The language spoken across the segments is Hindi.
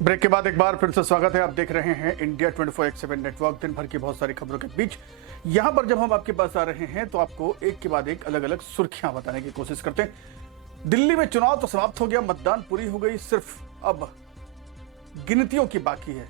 ब्रेक के बाद एक बार फिर से स्वागत है। आप देख रहे हैं इंडिया 24/7 नेटवर्क। दिन भर की बहुत सारी खबरों के बीच यहां पर जब हम आपके पास आ रहे हैं तो आपको एक के बाद एक अलग अलग सुर्खियां बताने की कोशिश करते हैं। दिल्ली में चुनाव तो समाप्त हो गया, मतदान पूरी हो गई, सिर्फ अब गिनतियों की बाकी है।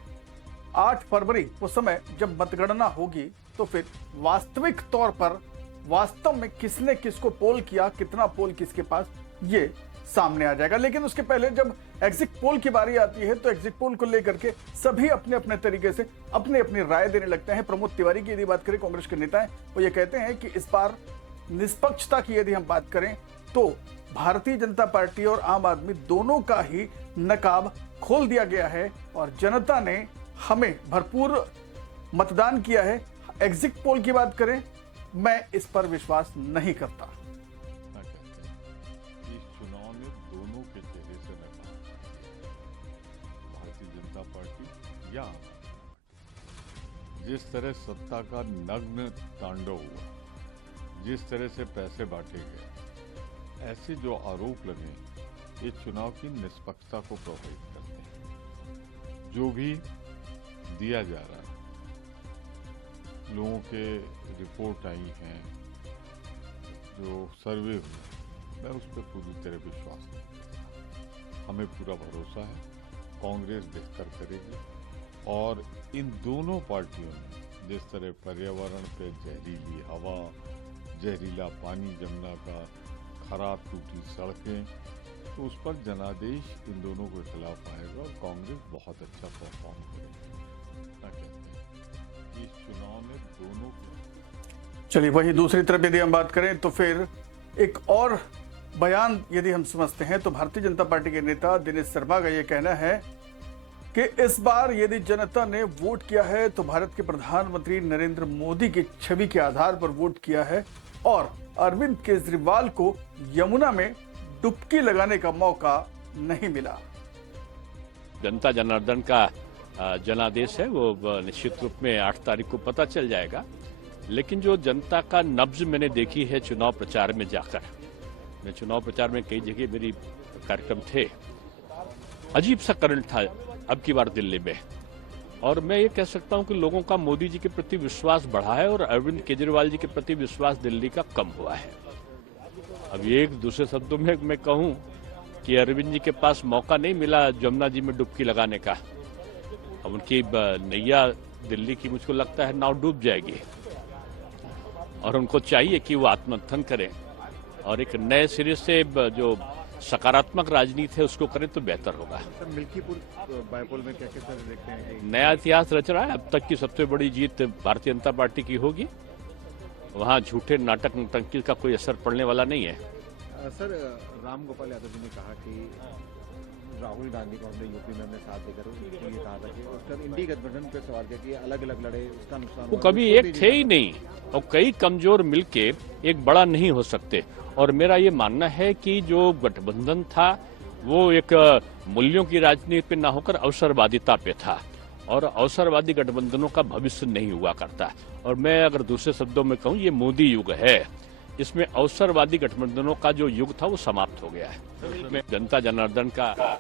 8 फरवरी उस समय जब मतगणना होगी तो फिर वास्तविक तौर पर वास्तव में किसने किसको पोल किया, कितना पोल किसके पास, ये सामने आ जाएगा। लेकिन उसके पहले जब एग्जिट पोल की बारी आती है तो एग्जिट पोल को लेकर के सभी अपने अपने तरीके से अपनी अपनी राय देने लगते हैं। प्रमोद तिवारी की यदि बात करें, कांग्रेस के नेता हैं, वो ये कहते हैं कि इस बार निष्पक्षता की यदि हम बात करें तो भारतीय जनता पार्टी और आम आदमी दोनों का ही नकाब खोल दिया गया है और जनता ने हमें भरपूर मतदान किया है। एग्जिट पोल की बात करें, मैं इस पर विश्वास नहीं करता। इस चुनाव में दोनों के चेहरे से नकाब, भारतीय जनता पार्टी या आम आदमी पार्टी। जिस तरह सत्ता का नग्न तांडव हुआ, जिस तरह से पैसे बांटे गए, ऐसे जो आरोप लगे, ये चुनाव की निष्पक्षता को प्रभावित करते हैं। जो भी दिया जा रहा है, लोगों के रिपोर्ट आई हैं, जो सर्वे हुए, मैं उस पर पूरी तरह विश्वास नहीं करता। हमें पूरा भरोसा है कांग्रेस बेहतर करेगी और इन दोनों पार्टियों ने जिस तरह पर्यावरण पे जहरीली हवा, जहरीला पानी जमना का, खराब टूटी सड़कें, तो उस पर जनादेश इन दोनों के खिलाफ आएगा और कांग्रेस बहुत अच्छा परफॉर्म करेगी। क्या कहते हैं, इस चुनाव में दोनों चलिए, वही दूसरी तरफ यदि हम बात करें तो फिर एक और बयान यदि हम समझते हैं तो भारतीय जनता पार्टी के नेता दिनेश शर्मा का यह कहना है कि इस बार यदि जनता ने वोट किया है तो भारत के प्रधानमंत्री नरेंद्र मोदी की छवि के आधार पर वोट किया है और अरविंद केजरीवाल को यमुना में डुबकी लगाने का मौका नहीं मिला। जनता जनार्दन का जनादेश है, वो निश्चित रूप में 8 तारीख को पता चल जाएगा। लेकिन जो जनता का नब्ज मैंने देखी है चुनाव प्रचार में जाकर, मैं चुनाव प्रचार में कई जगह मेरी कार्यक्रम थे, अजीब सा करंट था अब की बार दिल्ली में। और मैं ये कह सकता हूं कि लोगों का मोदी जी के प्रति विश्वास बढ़ा है और अरविंद केजरीवाल जी के प्रति विश्वास दिल्ली का कम हुआ है। अब एक दूसरे शब्दों में मैं कहूं कि अरविंद जी के पास मौका नहीं मिला जमुना जी में डुबकी लगाने का। अब उनकी नैया दिल्ली की मुझको लगता है नाव डूब जाएगी और उनको चाहिए कि वो आत्ममंथन करें और एक नए सिरे से जो सकारात्मक राजनीति है उसको करें तो बेहतर होगा। सर, मिल्कीपुर बायपोल में क्या क्या देखते हैं? नया इतिहास रच रहा है। अब तक की सबसे बड़ी जीत भारतीय जनता पार्टी की होगी। वहाँ झूठे नाटक नौटंकी का कोई असर पड़ने वाला नहीं है। सर, राम गोपाल यादव जी ने कहा कि राहुल गांधी को हमने यूपी में अपने साथ देकर उनको ये कहा था कि उसका इंडी गठबंधन पे सवाल किया कि अलग अलग लड़े, उसका नुकसान वो कभी एक थे ही नहीं और कई कमजोर मिलके एक बड़ा नहीं हो सकते। और मेरा ये मानना है कि जो गठबंधन था वो एक मूल्यों की राजनीति पे ना होकर अवसरवादिता पे था और अवसरवादी गठबंधनों का भविष्य नहीं हुआ करता। और मैं अगर दूसरे शब्दों में कहूँ, ये मोदी युग है, इसमें अवसरवादी गठबंधनों का जो युग था वो समाप्त हो गया है। इसमें जनता जनार्दन का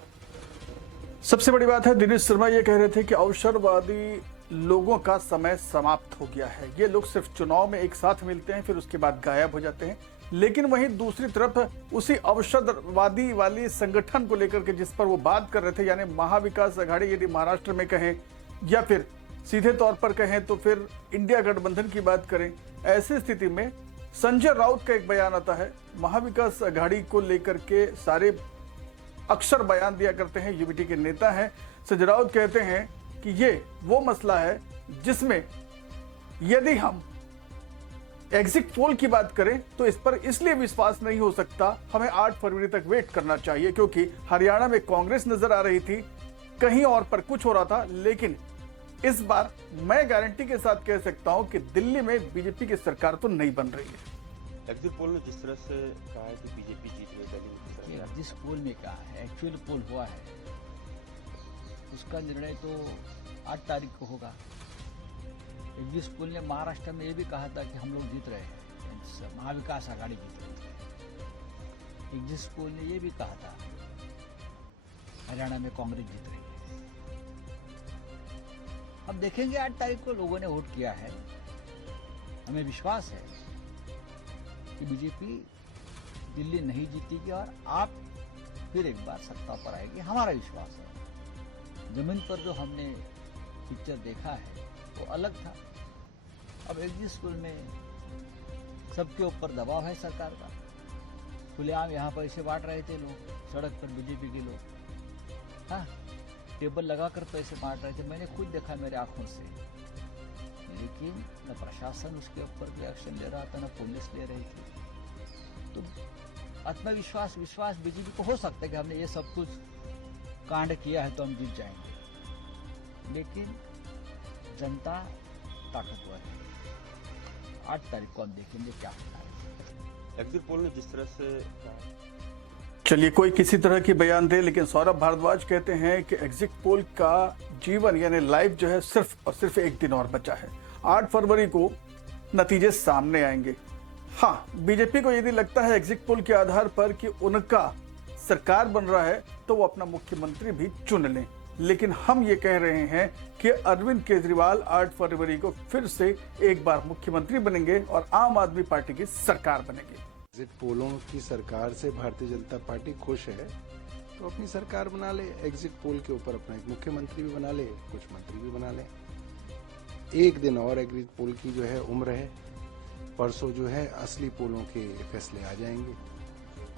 सबसे बड़ी बात है, दिनेश शर्मा ये कह रहे थे कि अवसरवादी लोगों का समय समाप्त हो गया है। ये लोग सिर्फ चुनाव में एक साथ मिलते हैं, फिर उसके बाद गायब हो जाते हैं। लेकिन वहीं दूसरी तरफ उसी अवसरवादी वाली संगठन को लेकर के जिस पर वो बात कर रहे थे, यानी महाविकास आघाड़ी, यदि महाराष्ट्र में कहें या फिर सीधे तौर पर कहें तो फिर इंडिया गठबंधन की बात करें, ऐसी स्थिति में संजय राउत का एक बयान आता है। महाविकास आघाड़ी को लेकर के सारे अक्सर बयान दिया करते हैं, यूबीटी के नेता हैं। संजय राउत कहते हैं कि ये वो मसला है जिसमें यदि हम एग्जिट पोल की बात करें तो इस पर इसलिए विश्वास नहीं हो सकता, हमें 8 फरवरी तक वेट करना चाहिए, क्योंकि हरियाणा में कांग्रेस नजर आ रही थी, कहीं और पर कुछ हो रहा था। लेकिन इस बार मैं गारंटी के साथ कह सकता हूं कि दिल्ली में बीजेपी की सरकार तो नहीं बन रही है। एग्जिट पोल में जिस तरह से कहा है कि बीजेपी जीत रही है, जिस पोल में कहा है, एक्चुअल पोल हुआ है, उसका निर्णय तो 8 तारीख को होगा। जिस पोल ने महाराष्ट्र में ये भी कहा था कि हम लोग जीत रहे हैं, महाविकास आघाड़ी जीत रही है। जिस पोल ने ये भी कहा था हरियाणा में कांग्रेस जीत रही है। अब देखेंगे 8 तारीख को लोगों ने वोट किया है। हमें विश्वास है कि बीजेपी दिल्ली नहीं जीतेगी और आप फिर एक बार सत्ता पर आएगी, हमारा विश्वास है। जमीन पर जो हमने पिक्चर देखा है वो अलग था। अब एग्जिट स्कूल में सबके ऊपर दबाव है सरकार का। खुलेआम यहाँ पैसे बांट रहे थे लोग, सड़क पर बीजेपी के लोग, हाँ, टेबल लगाकर पैसे बांट रहे थे। मैंने खुद देखा मेरे आंखों से। लेकिन न प्रशासन उसके ऊपर कोई एक्शन ले रहा था, न पुलिस ले रही थी। तो आत्मविश्वास विश्वास बीजेपी को हो सकता है कि हमने ये सब कुछ कांड किया है तो हम जीत जाएंगे, लेकिन जनता ताकतवर है। 8 तारीख को हम देखेंगे क्या होता है। एग्जिट पोल ने जिस तरह से चलिए, कोई किसी तरह की बयान दे, लेकिन सौरभ भारद्वाज कहते हैं कि एग्जिट पोल का जीवन यानी लाइफ जो है सिर्फ और सिर्फ एक दिन और बचा है। 8 फरवरी को नतीजे सामने आएंगे। हाँ, बीजेपी को यदि लगता है एग्जिट पोल के आधार पर कि उनका सरकार बन रहा है तो वो अपना मुख्यमंत्री भी चुन लें, लेकिन हम ये कह रहे हैं कि अरविंद केजरीवाल 8 फरवरी को फिर से एक बार मुख्यमंत्री बनेंगे और आम आदमी पार्टी की सरकार बनेगी। एग्जिट पोलों की सरकार से भारतीय जनता पार्टी खुश है तो अपनी सरकार बना ले। एग्जिट पोल के ऊपर अपना एक मुख्यमंत्री भी बना ले, कुछ मंत्री भी बना ले। एक दिन और एग्जिट पोल की जो है उम्र है। परसों जो है असली पोलों के फैसले आ जाएंगे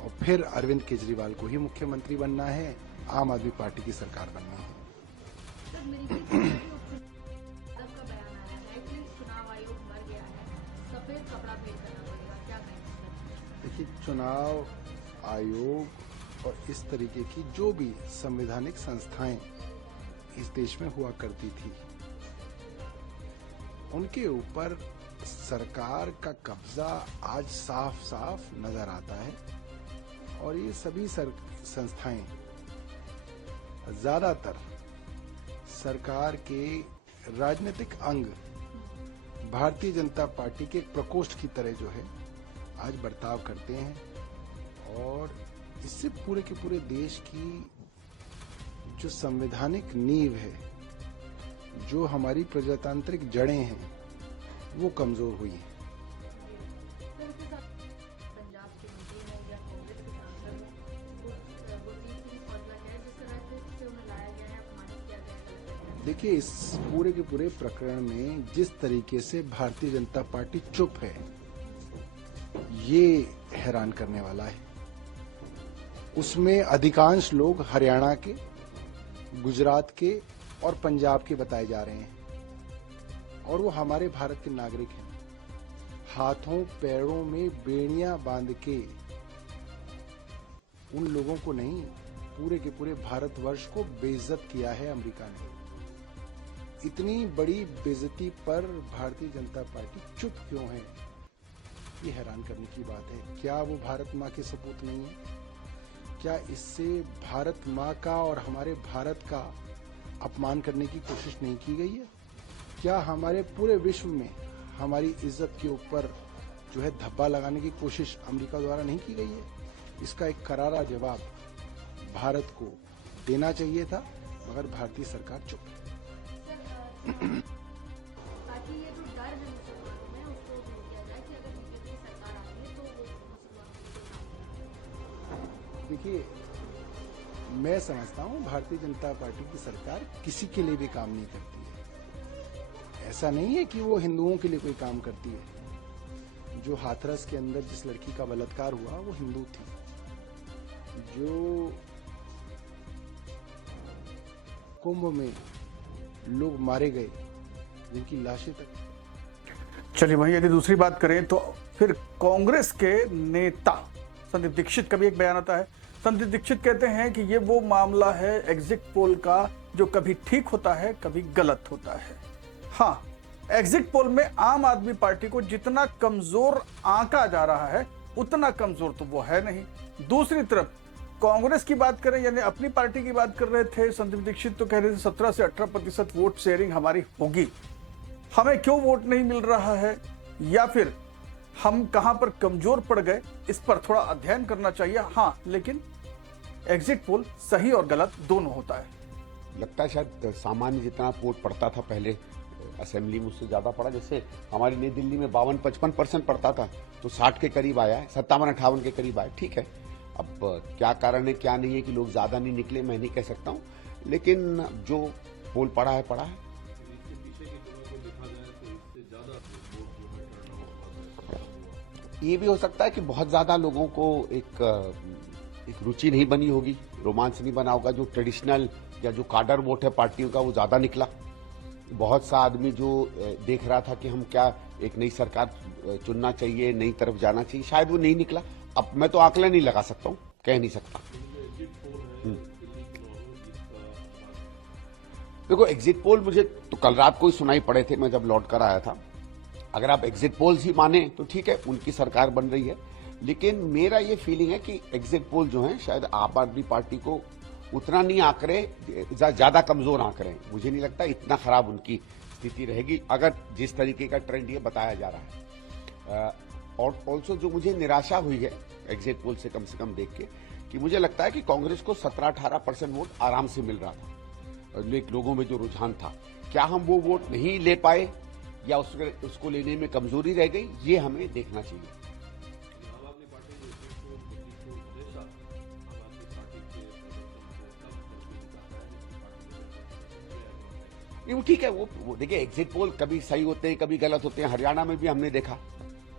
और फिर अरविंद केजरीवाल को ही मुख्यमंत्री बनना है, आम आदमी पार्टी की सरकार बननी है। सर, मेरी का बयान आया है कि चुनाव आयोग मर गया है, सफेद कपड़ा भेंट करना पड़ेगा, क्या कहेंगे? देखिए, चुनाव आयोग और इस तरीके की जो भी संवैधानिक संस्थाएं इस देश में हुआ करती थी, उनके ऊपर सरकार का कब्जा आज साफ साफ नजर आता है और ये सभी संस्थाएं ज्यादातर सरकार के राजनीतिक अंग भारतीय जनता पार्टी के एक प्रकोष्ठ की तरह जो है आज बर्ताव करते हैं और इससे पूरे के पूरे देश की जो संवैधानिक नींव है, जो हमारी प्रजातांत्रिक जड़ें हैं, वो कमजोर हुई है। पंजाब के मंत्री हैं या कांग्रेस के सांसद हैं, वो चीज की फॉर्मूला है जिस तरह से उन्हें लाया गया है, अपमानित किया गया है। देखिए, इस पूरे के पूरे प्रकरण में जिस तरीके से भारतीय जनता पार्टी चुप है, ये हैरान करने वाला है। उसमें अधिकांश लोग हरियाणा के, गुजरात के और पंजाब के बताए जा रहे हैं और वो हमारे भारत के नागरिक हैं। हाथों पैरों में बेड़ियां बांध के उन लोगों को नहीं, पूरे के पूरे भारतवर्ष को बेइज्जत किया है अमेरिका ने। इतनी बड़ी बेइज्जती पर भारतीय जनता पार्टी चुप क्यों है, ये हैरान करने की बात है। क्या वो भारत माँ के सपूत नहीं है? क्या इससे भारत माँ का और हमारे भारत का अपमान करने की कोशिश नहीं की गई है? क्या हमारे पूरे विश्व में हमारी इज्जत के ऊपर जो है धब्बा लगाने की कोशिश अमेरिका द्वारा नहीं की गई है? इसका एक करारा जवाब भारत को देना चाहिए था, मगर भारतीय सरकार चुप है। ताकि ये जो डर है मुसलमानों में उसको दूर किया जाए कि अगर बीजेपी की सरकार आती है तो वो मुसलमानों के लिए काम करेगी। देखिए, मैं समझता हूँ भारतीय जनता पार्टी की सरकार किसी के लिए भी काम नहीं करती है। ऐसा नहीं है कि वो हिंदुओं के लिए कोई काम करती है। जो हाथरस के अंदर जिस लड़की का बलात्कार हुआ वो हिंदू थी। जो कुंभ में लोग मारे गए, जिनकी लाशें तक। चलिए, वहीं यदि दूसरी बात करें तो फिर कांग्रेस के नेता संदीप दीक्षित का भी एक बयान आता है। संदीप दीक्षित कहते हैं कि ये वो मामला है एग्जिट पोल का जो कभी ठीक होता है, कभी गलत होता है। हाँ, एग्जिट पोल में आम आदमी पार्टी को जितना कमजोर आंका जा रहा है उतना कमजोर तो वो है नहीं। दूसरी तरफ कांग्रेस की बात करें, यानी अपनी पार्टी की बात कर रहे थे संदीप दीक्षित, तो कह रहे थे 17 से 18% वोट शेयरिंग हमारी होगी। हमें क्यों वोट नहीं मिल रहा है या फिर हम कहां पर कमजोर पड़ गए, इस पर थोड़ा अध्ययन करना चाहिए। हाँ, लेकिन एग्जिट पोल सही और गलत दोनों होता है। लगता है शायद सामान्य जितना वोट पड़ता था पहले असेंबली में उससे ज्यादा पड़ा। जैसे हमारी नई दिल्ली में 52-55% पड़ता था, तो 60 के करीब आया है, 57-58 के करीब आया। ठीक है, अब क्या कारण है क्या नहीं है कि लोग ज्यादा नहीं निकले, मैं नहीं कह सकता हूँ, लेकिन जो पोल पड़ा है पड़ा है। ये भी हो सकता है कि बहुत ज्यादा लोगों को एक रुचि नहीं बनी होगी, रोमांच नहीं बना होगा। जो ट्रेडिशनल या जो काडर वोट है पार्टियों का वो ज्यादा निकला। बहुत सा आदमी जो देख रहा था कि हम क्या एक नई सरकार चुनना चाहिए, नई तरफ जाना चाहिए, शायद वो नहीं निकला। अब मैं तो आंकलन नहीं लगा सकता हूँ, कह नहीं सकता। देखो एग्जिट पोल मुझे तो कल रात को ही सुनाई पड़े थे, मैं जब लौट कर आया था। अगर आप एग्जिट पोल्स ही माने तो ठीक है, उनकी सरकार बन रही है, लेकिन मेरा ये फीलिंग है कि एग्जिट पोल जो है शायद आम आदमी पार्टी को उतना नहीं आंकड़े, ज्यादा कमजोर आंकड़े। मुझे नहीं लगता इतना खराब उनकी स्थिति रहेगी अगर जिस तरीके का ट्रेंड ये बताया जा रहा है। और ऑल्सो जो मुझे निराशा हुई है एग्जिट पोल से कम देख के, कि मुझे लगता है कि कांग्रेस को 17-18% वोट आराम से मिल रहा था। लोगों में जो रुझान था, क्या हम वो वोट नहीं ले पाए या उसको लेने में कमजोरी रह गई, ये हमें देखना चाहिए। वो ठीक है, वो देखिए एग्जिट पोल कभी सही होते हैं कभी गलत होते हैं। हरियाणा में भी हमने देखा,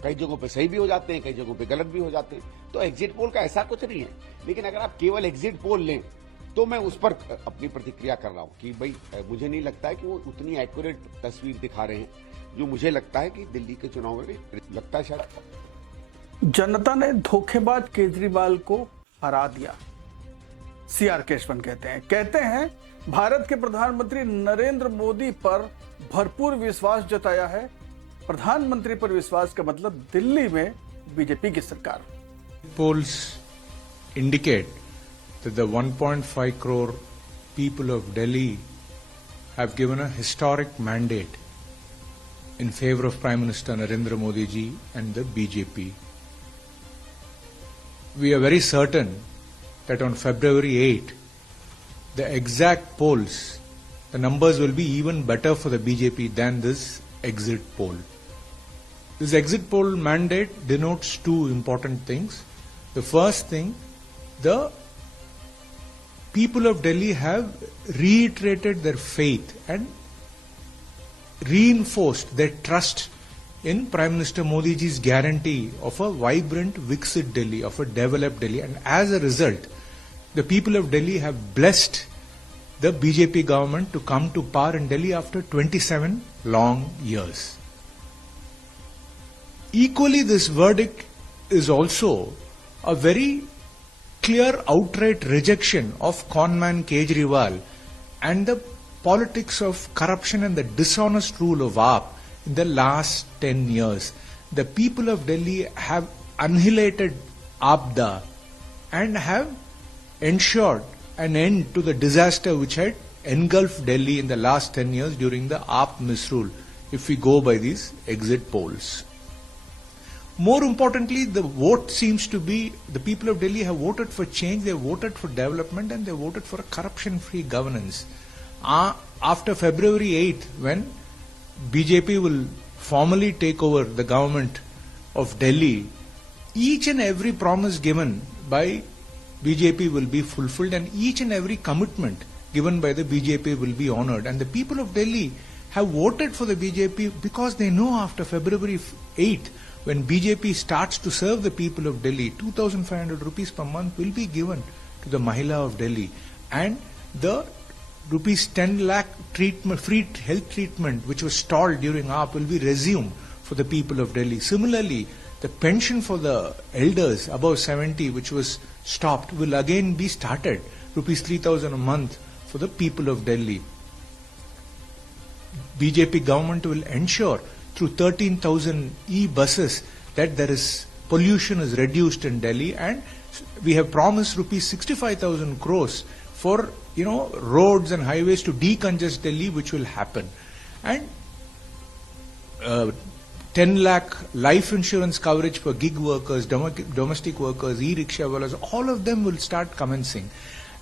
कई जगहों पे सही भी हो जाते हैं, कई जगहों पे गलत भी हो जाते हैं। तो एग्जिट पोल का ऐसा कुछ नहीं है, लेकिन अगर आप केवल एग्जिट पोल लें तो मैं उस पर अपनी प्रतिक्रिया कर रहा हूं कि भाई मुझे नहीं लगता है कि वो उतनी एक्यूरेट तस्वीर दिखा रहे हैं जो मुझे लगता है कि दिल्ली के चुनाव में लगता है। शायद जनता ने धोखेबाज केजरीवाल को हरा दिया, CR केशवन कहते हैं भारत के प्रधानमंत्री नरेंद्र मोदी पर भरपूर विश्वास जताया है। प्रधानमंत्री पर विश्वास का मतलब दिल्ली में बीजेपी की सरकार। Polls indicate that the 1.5 crore people of Delhi have given a historic mandate in favor of Prime Minister Narendra Modi ji and the BJP. We are very certain that on February 8, the exact polls, the numbers will be even better for the BJP than this exit poll. This exit poll mandate denotes two important things. The first thing, the people of Delhi have reiterated their faith and reinforced their trust in Prime Minister Modi ji's guarantee of a vibrant, Viksit Delhi, of a developed Delhi. And as a result, the people of Delhi have blessed the BJP government to come to power in Delhi after 27 long years. Equally, this verdict is also a very clear outright rejection of conman Kejriwal and the politics of corruption and the dishonest rule of AAP in the last 10 years. The people of Delhi have annihilated APDA and have ensured an end to the disaster which had engulfed Delhi in the last 10 years during the AAP misrule, if we go by these exit polls. More importantly, the vote seems to be, the people of Delhi have voted for change, they have voted for development, and they have voted for a corruption-free governance. After February 8th, when BJP will formally take over the government of Delhi, each and every promise given by BJP will be fulfilled and each and every commitment given by the BJP will be honored. And the people of Delhi have voted for the BJP because they know after February 8th, when BJP starts to serve the people of Delhi, 2,500 rupees per month will be given to the Mahila of Delhi. And the rupees 10 lakh treatment, free health treatment which was stalled during AAP will be resumed for the people of Delhi. Similarly, the pension for the elders above 70 which was stopped will again be started, rupees 3,000 a month for the people of Delhi. BJP government will ensure through 13,000 e-buses that there is pollution is reduced in Delhi, and we have promised rupees 65,000 crores for roads and highways to decongest Delhi, which will happen. And 10 lakh life insurance coverage for gig workers, domestic workers, e-rickshaw wallahs, all of them will start commencing.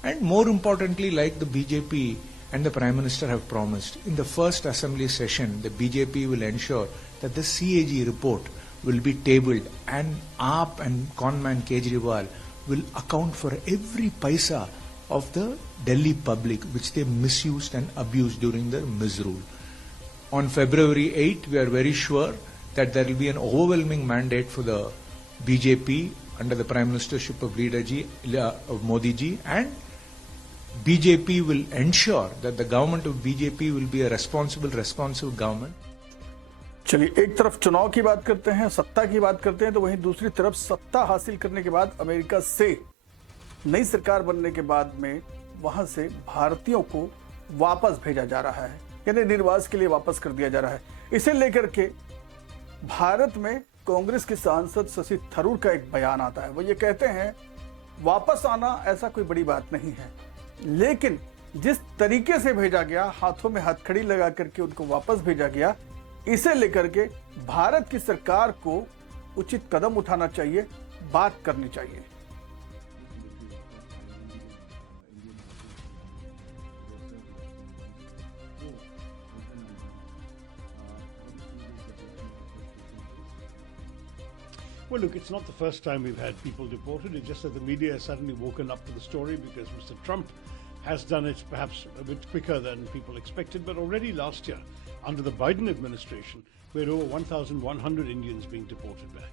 And more importantly, like the BJP and the Prime Minister have promised. In the first assembly session, the BJP will ensure that the CAG report will be tabled and AAP and conman Kejriwal will account for every paisa of the Delhi public which they misused and abused during their misrule. On February 8, we are very sure that there will be an overwhelming mandate for the BJP under the Prime Ministership of of Modi ji, and BJP will ensure that the government of BJP will be a responsive government. चलिए, एक तरफ चुनाव की बात करते हैं, सत्ता की बात करते हैं, तो वहीं दूसरी तरफ सत्ता हासिल करने के बाद अमेरिका से नई सरकार बनने के बाद में वहां से भारतीयों को वापस भेजा जा रहा है, यानी निर्वास के लिए वापस कर दिया जा रहा है। इसे लेकर के भारत में कांग्रेस के सांसद शशि थरूर का एक बयान आता है। वो ये कहते हैं वापस आना ऐसा कोई बड़ी बात नहीं है, लेकिन जिस तरीके से भेजा गया, हाथों में हथकड़ी लगा करके उनको वापस भेजा गया, इसे लेकर के भारत की सरकार को उचित कदम उठाना चाहिए, बात करनी चाहिए। Well, look, it's not the first time we've had people deported. It's just that the media has suddenly woken up to the story because Mr. Trump has done it perhaps a bit quicker than people expected. But already last year, under the Biden administration, we had over 1,100 Indians being deported back.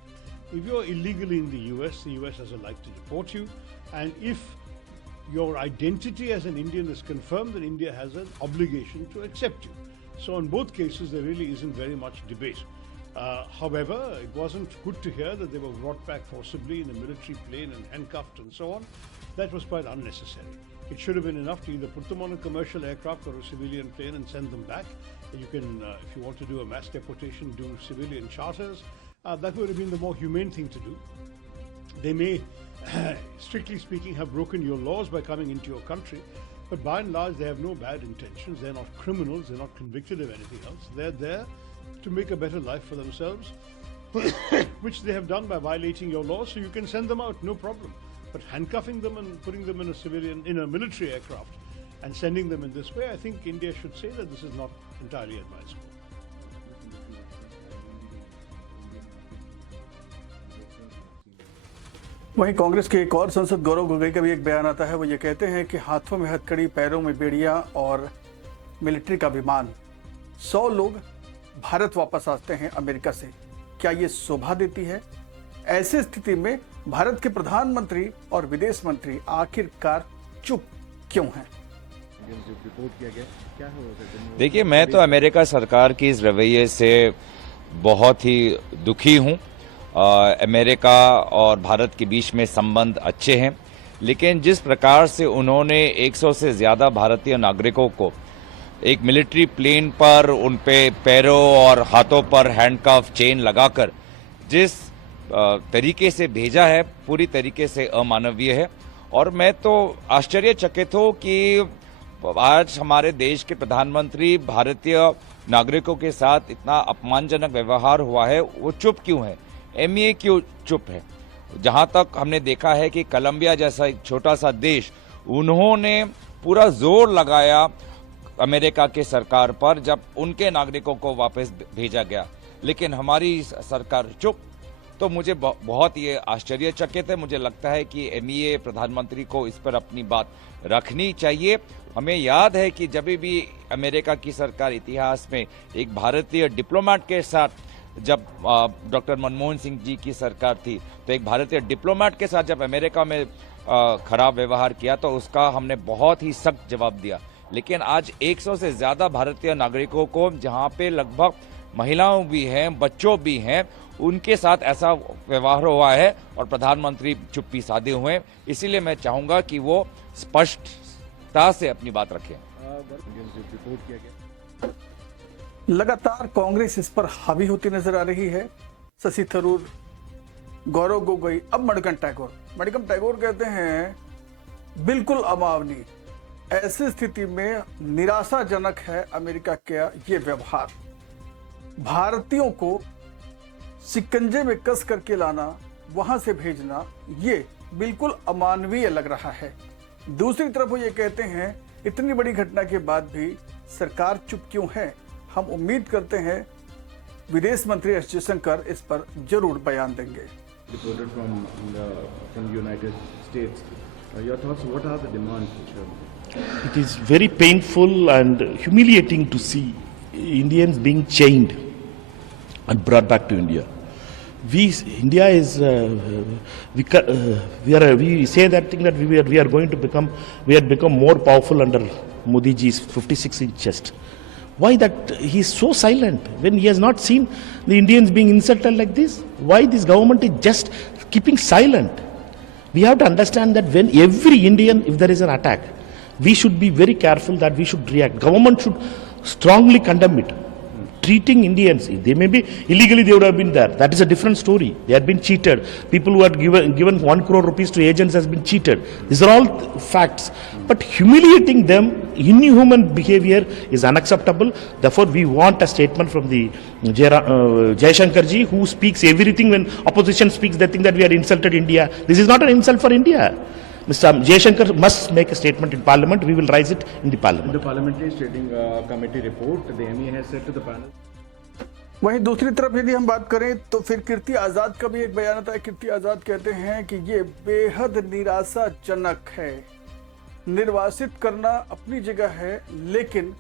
If you're illegally in the US has a right to deport you. And if your identity as an Indian is confirmed, then India has an obligation to accept you. So in both cases, there really isn't very much debate. However, it wasn't good to hear that they were brought back forcibly in a military plane and handcuffed and so on. That was quite unnecessary. It should have been enough to either put them on a commercial aircraft or a civilian plane and send them back. You can, if you want to do a mass deportation, do civilian charters. That would have been the more humane thing to do. They may, strictly speaking, have broken your laws by coming into your country, but by and large, they have no bad intentions. They're not criminals. They're not convicted of anything else. They're there to make a better life for themselves, which they have done by violating your laws, so you can send them out, no problem. But handcuffing them and putting them in a military aircraft and sending them in this way, I think India should say that this is not entirely advisable. वहीं कांग्रेस के एक और सांसद गौरव गोगोई का भी एक बयान आता है। वो ये कहते हैं कि हाथों में हथकड़ी, पैरों में बेड़ियां और मिलिट्री का विमान, 100 लोग भारत वापस आते हैं अमेरिका से। क्या ये शोभा देती है? ऐसी स्थिति में भारत के प्रधानमंत्री और विदेश मंत्री आखिरकार चुप क्यों हैं? देखिए, मैं तो अमेरिका सरकार की इस रवैये से बहुत ही दुखी हूं। अमेरिका और भारत के बीच में संबंध अच्छे हैं, लेकिन जिस प्रकार से उन्होंने 100 से ज्यादा भारतीय नागरिकों को एक मिलिट्री प्लेन पर उन पे पैरों और हाथों पर हैंडकफ, चेन लगाकर जिस तरीके से भेजा है, पूरी तरीके से अमानवीय है। और मैं तो आश्चर्यचकित हूं कि आज हमारे देश के प्रधानमंत्री भारतीय नागरिकों के साथ इतना अपमानजनक व्यवहार हुआ है, वो चुप क्यों है? एमईए क्यों चुप है? जहां तक हमने देखा है कि कोलंबिया जैसा एक छोटा सा देश, उन्होंने पूरा जोर लगाया अमेरिका के सरकार पर जब उनके नागरिकों को वापस भेजा गया, लेकिन हमारी सरकार चुप। तो मुझे बहुत ये आश्चर्यचकित है। मुझे लगता है कि एमईए प्रधानमंत्री को इस पर अपनी बात रखनी चाहिए। हमें याद है कि जब भी अमेरिका की सरकार इतिहास में एक भारतीय डिप्लोमेट के साथ, जब डॉक्टर मनमोहन सिंह जी की सरकार थी, तो एक भारतीय डिप्लोमेट के साथ जब अमेरिका में खराब व्यवहार किया तो उसका हमने बहुत ही सख्त जवाब दिया। लेकिन आज 100 से ज्यादा भारतीय नागरिकों को, जहां पे लगभग महिलाओं भी हैं, बच्चों भी हैं, उनके साथ ऐसा व्यवहार हुआ है और प्रधानमंत्री चुप्पी साधे हुए हैं। इसीलिए मैं चाहूंगा कि वो स्पष्टता से अपनी बात रखें। लगातार कांग्रेस इस हावी हावी होती नजर आ रही है। शशि थरूर, गौरव गोगोई, अब मणिकम टैगोर कहते हैं बिल्कुल अमानवीय। ऐसी स्थिति में निराशाजनक है अमेरिका का ये व्यवहार। भारतीयों को शिकंजे में कस करके लाना, वहां से भेजना, ये बिल्कुल अमानवीय लग रहा है। दूसरी तरफ वो ये कहते हैं इतनी बड़ी घटना के बाद भी सरकार चुप क्यों है? हम उम्मीद करते हैं विदेश मंत्री एस जयशंकर इस पर जरूर बयान देंगे। Deported from the United States. Your thoughts? What are the demands? It is very painful and humiliating to see Indians being chained and brought back to India. India is we say that thing that we had become more powerful under Modi ji's 56-inch chest. Why that he is so silent when he has not seen the Indians being insulted like this? Why this government is just keeping silent? We have to understand that when every Indian, if there is an attack, we should be very careful that we should react. Government should strongly condemn it. Treating Indians, they may be illegally, they would have been there. That is a different story. They had been cheated. People who had given 1 crore rupees to agents has been cheated. These are all facts. But humiliating them, inhuman behavior is unacceptable. Therefore, we want a statement from the Jaishankar ji, who speaks everything when opposition speaks. They think that we are insulted India. This is not an insult for India. Mr. Jaishankar must make a statement in Parliament. We will raise it in the Parliament. The Parliamentary Steering Committee report, the MEA has said to the panel. वहीं दूसरी तरफ यदि हम बात करें तो फिर कीर्ति आजाद का भी एक बयान आता है। कीर्ति आजाद कहते हैं कि ये बेहद निराशाजनक है। निर्वासित करना अपनी जगह है, लेकिन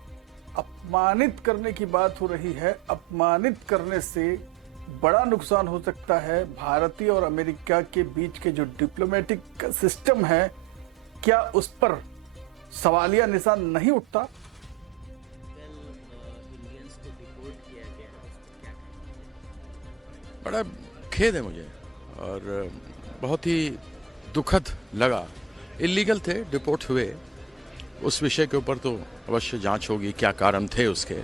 अपमानित करने की बात हो रही है। अपमानित करने से बड़ा नुकसान हो सकता है। भारतीय और अमेरिका के बीच के जो डिप्लोमेटिक सिस्टम है, क्या उस पर सवालिया निशान नहीं उठता? बड़ा खेद है मुझे और बहुत ही दुखद लगा। इलीगल थे, डिपोर्ट हुए, उस विषय के ऊपर तो अवश्य जांच होगी, क्या कारण थे उसके,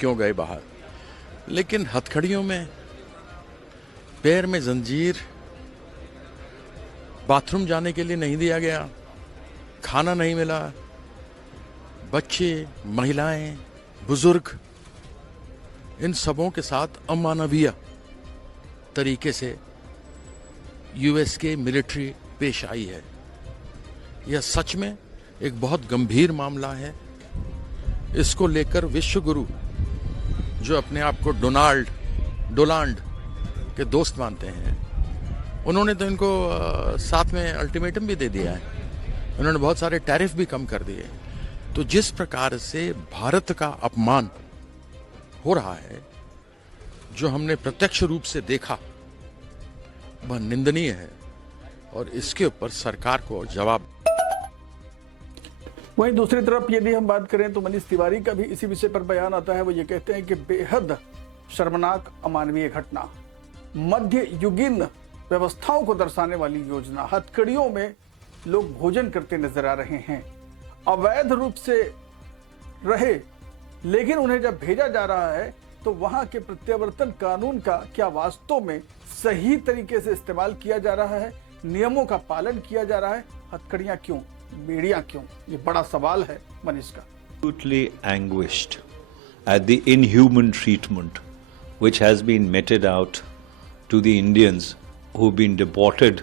क्यों गए बाहर। लेकिन हथकड़ियों में, पैर में जंजीर, बाथरूम जाने के लिए नहीं दिया गया, खाना नहीं मिला, बच्चे, महिलाएं, बुजुर्ग, इन सबों के साथ अमानवीय तरीके से यूएस के मिलिट्री पेश आई है। यह सच में एक बहुत गंभीर मामला है। इसको लेकर विश्व गुरु, जो अपने आप को डोनाल्ड के दोस्त मानते हैं, उन्होंने तो इनको साथ में अल्टीमेटम भी दे दिया है। उन्होंने बहुत सारे टैरिफ भी कम कर दिए। तो जिस प्रकार से भारत का अपमान हो रहा है, जो हमने प्रत्यक्ष रूप से देखा, वह निंदनीय है और इसके ऊपर सरकार को जवाब। वहीं दूसरी तरफ यदि हम बात करें तो मनीष तिवारी का भी इसी विषय पर बयान आता है। वो ये कहते हैं कि बेहद शर्मनाक अमानवीय घटना, मध्य युगीन व्यवस्थाओं को दर्शाने वाली योजना। हथकड़ियों में लोग भोजन करते नजर आ रहे हैं, अवैध रूप से रहे, लेकिन उन्हें जब भेजा जा रहा है तो वहां के प्रत्यावर्तन कानून का क्या वास्तव में सही तरीके से इस्तेमाल किया जा रहा है? नियमों का पालन किया जा रहा है? हथकड़ियां क्यों, बेड़ियां क्यों? ये बड़ा सवाल है मनीष का। Absolutely anguished at the inhuman treatment which has been meted out to the Indians who've been deported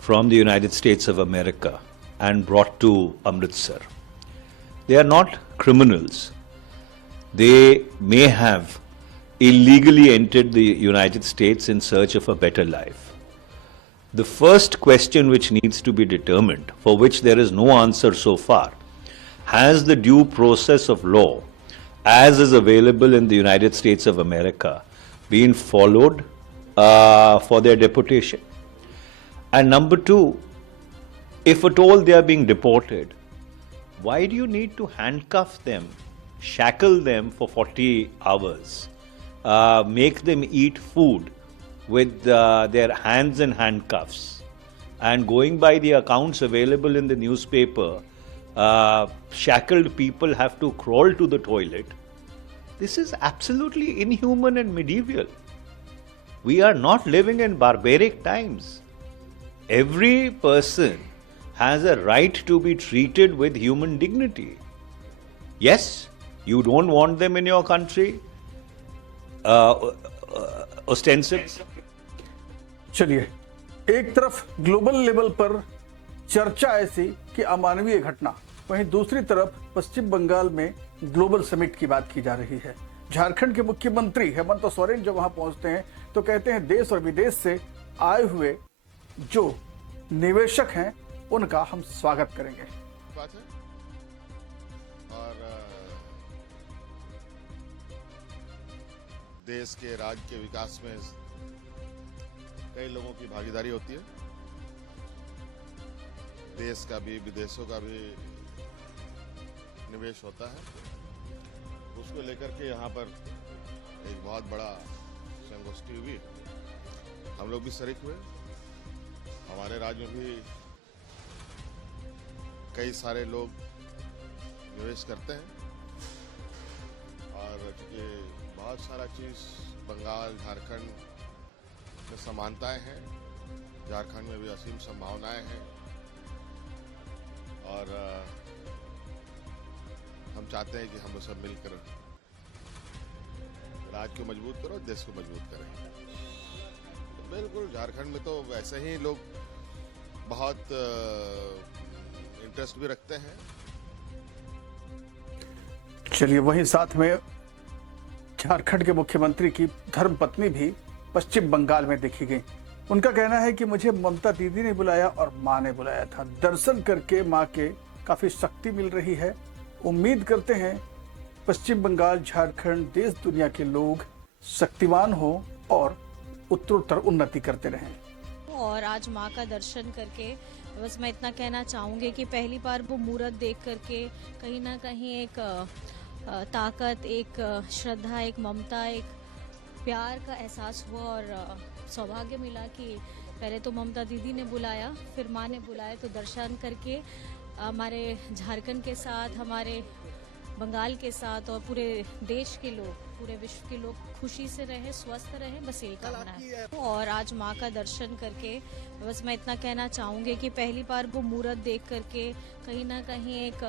from the United States of America and brought to Amritsar. They are not criminals. They may have illegally entered the United States in search of a better life. The first question which needs to be determined, for which there is no answer so far, has the due process of law as is available in the United States of America been followed for their deportation? And number two, if at all they are being deported, why do you need to handcuff them, shackle them for 40 hours? Make them eat food with their hands in handcuffs, and going by the accounts available in the newspaper, shackled people have to crawl to the toilet. This is absolutely inhuman and medieval. We are not living in barbaric times. Every person has a right to be treated with human dignity. Yes, you don't want them in your country, ostensive. चलिए, एक तरफ ग्लोबल लेवल पर चर्चा ऐसी कि अमानवीय घटना, वहीं दूसरी तरफ पश्चिम बंगाल में ग्लोबल समिट की बात की जा रही है। झारखंड के मुख्यमंत्री हेमंत सोरेन जब वहां पहुंचते हैं तो कहते हैं देश और विदेश से आए हुए जो निवेशक हैं उनका हम स्वागत करेंगे। बात है और देश के राज्य के विकास में कई लोगों की भागीदारी होती है, देश का भी विदेशों का भी निवेश होता है। उसको लेकर के यहाँ पर एक बहुत बड़ा संगोष्ठी हुई, हम लोग भी शरीक हुए। हमारे राज्य में भी कई सारे लोग निवेश करते हैं और चूंकि बहुत सारा चीज़ बंगाल झारखंड में समानताएं हैं, झारखंड में भी असीम संभावनाएं हैं और हम चाहते हैं कि हम लोग सब मिलकर राज्य को मजबूत करो, देश को मजबूत करें। तो बिल्कुल झारखंड में तो वैसे ही लोग बहुत इंटरेस्ट भी रखते हैं। चलिए, वहीं साथ में झारखंड के मुख्यमंत्री की धर्मपत्नी भी पश्चिम बंगाल में देखी गई। उनका कहना है कि मुझे ममता दीदी ने बुलाया और मां ने बुलाया था। दर्शन करके मां के काफी शक्ति मिल रही है। उम्मीद करते हैं पश्चिम बंगाल, झारखंड, देश दुनिया के लोग शक्तिवान हो और उत्तरोत्तर उन्नति करते रहें। और आज माँ का दर्शन करके बस मैं इतना कहना चाहूँगी कि पहली बार वो मूर्त देख करके कहीं ना कहीं एक ताकत, एक श्रद्धा, एक ममता, एक प्यार का एहसास हुआ और सौभाग्य मिला कि पहले तो ममता दीदी ने बुलाया, फिर माँ ने बुलाया, तो दर्शन करके हमारे झारखंड के साथ, हमारे बंगाल के साथ और पूरे देश के लोग, पूरे विश्व के लोग खुशी से रहे, स्वस्थ रहे, बस यही कामना है। और आज माँ का दर्शन करके बस मैं इतना कहना चाहूँगी कि पहली बार वो मूर्त देख करके कहीं ना कहीं एक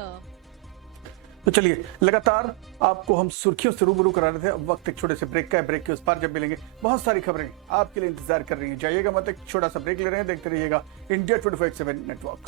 तो चलिए, लगातार आपको हम सुर्खियों से रूबरू करा रहे थे। अब वक्त एक छोटे से ब्रेक का है। ब्रेक के उस पार जब मिलेंगे बहुत सारी खबरें आपके लिए इंतजार कर रही हैं। जाइएगा मत, एक छोटा सा ब्रेक ले रहे हैं। देखते रहिएगा इंडिया 24/7 नेटवर्क।